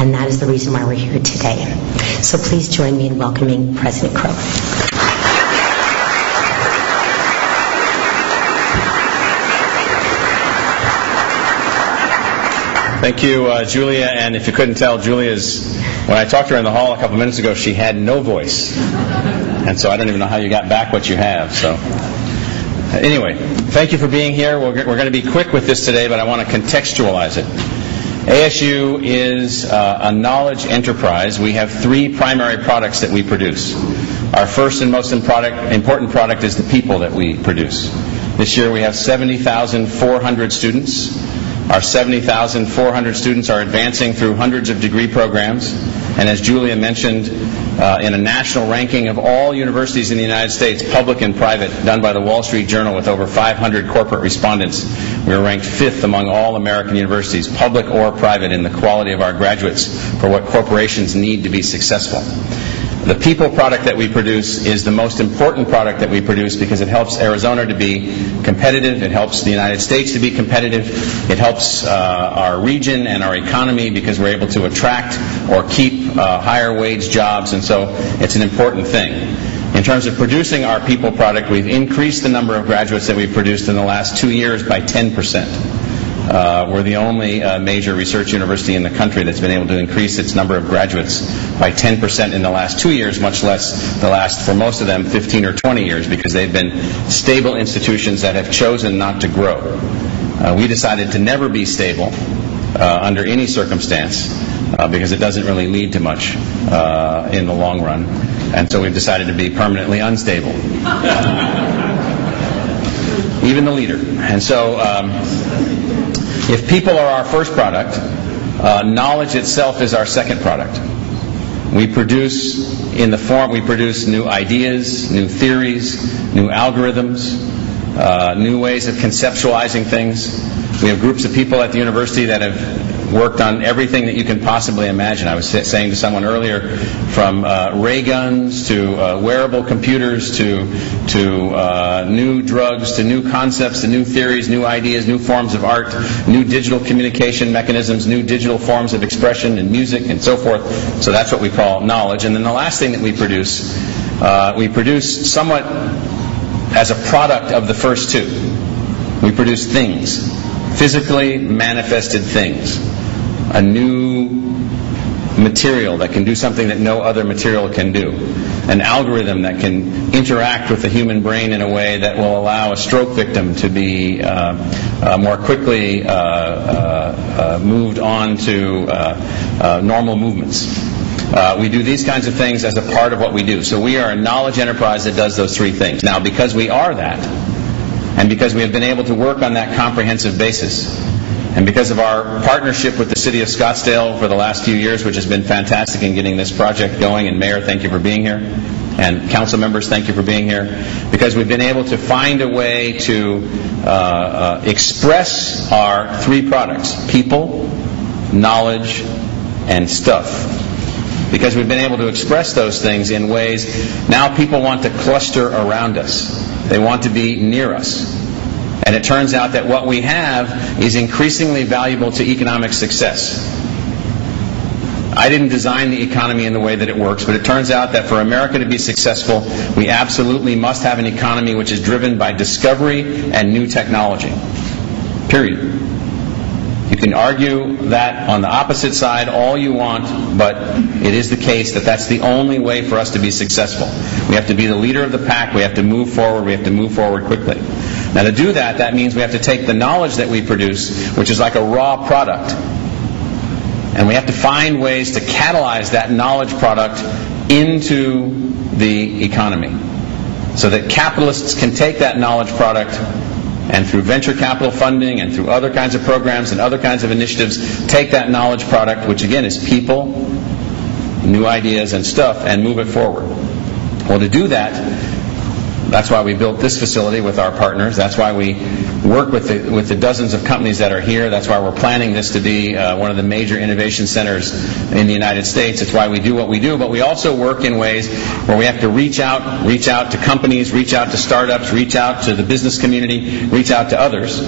and that is the reason why we're here today. So please join me in welcoming President Crow. Thank you, Julia. And if you couldn't tell, when I talked to her in the hall a couple minutes ago, she had no voice. And so I don't even know how you got back what you have. So anyway, thank you for being here. We're going to be quick with this today, but I want to contextualize it. ASU is a knowledge enterprise. We have three primary products that we produce. Our first and most important product is the people that we produce. This year we have 70,400 students. Our 70,400 students are advancing through hundreds of degree programs. And as Julia mentioned, in a national ranking of all universities in the United States, public and private, done by the Wall Street Journal with over 500 corporate respondents, we are ranked 5th among all American universities, public or private, in the quality of our graduates for what corporations need to be successful. The people product that we produce is the most important product that we produce because it helps Arizona to be competitive. It helps the United States to be competitive. It helps our region and our economy because we're able to attract or keep higher wage jobs, and so it's an important thing. In terms of producing our people product, we've increased the number of graduates that we've produced in the last 2 years by 10%. We're the only major research university in the country that's been able to increase its number of graduates by 10% in the last 2 years, much less the last, for most of them, 15 or 20 years, because they've been stable institutions that have chosen not to grow. We decided to never be stable under any circumstance because it doesn't really lead to much in the long run. And so we've decided to be permanently unstable. Even the leader. And so if people are our first product, knowledge itself is our second product. We produce new ideas, new theories, new algorithms, new ways of conceptualizing things. We have groups of people at the university that have worked on everything that you can possibly imagine. I was saying to someone earlier, from ray guns to wearable computers to new drugs to new concepts to new theories, new ideas, new forms of art, new digital communication mechanisms, new digital forms of expression and music and so forth. So that's what we call knowledge. And then the last thing that we produce somewhat as a product of the first two. We produce things, physically manifested things. A new material that can do something that no other material can do. An algorithm that can interact with the human brain in a way that will allow a stroke victim to be more quickly moved on to normal movements. We do these kinds of things as a part of what we do. So we are a knowledge enterprise that does those three things. Now, because we are that, and because we have been able to work on that comprehensive basis, and because of our partnership with the city of Scottsdale for the last few years, which has been fantastic in getting this project going, and Mayor, thank you for being here, and council members, thank you for being here, because we've been able to find a way to express our three products, people, knowledge, and stuff. Because we've been able to express those things in ways, now people want to cluster around us. They want to be near us. And it turns out that what we have is increasingly valuable to economic success. I didn't design the economy in the way that it works, but it turns out that for America to be successful, we absolutely must have an economy which is driven by discovery and new technology. Period. You can argue that on the opposite side all you want, but it is the case that that's the only way for us to be successful. We have to be the leader of the pack. We have to move forward. We have to move forward quickly. Now, to do that, that means we have to take the knowledge that we produce, which is like a raw product, and we have to find ways to catalyze that knowledge product into the economy so that capitalists can take that knowledge product and through venture capital funding and through other kinds of programs and other kinds of initiatives, take that knowledge product, which again is people, new ideas and stuff, and move it forward. Well, to do that, that's why we built this facility with our partners. That's why we work with the dozens of companies that are here. That's why we're planning this to be one of the major innovation centers in the United States. It's why we do what we do. But we also work in ways where we have to reach out to companies, reach out to startups, reach out to the business community, reach out to others.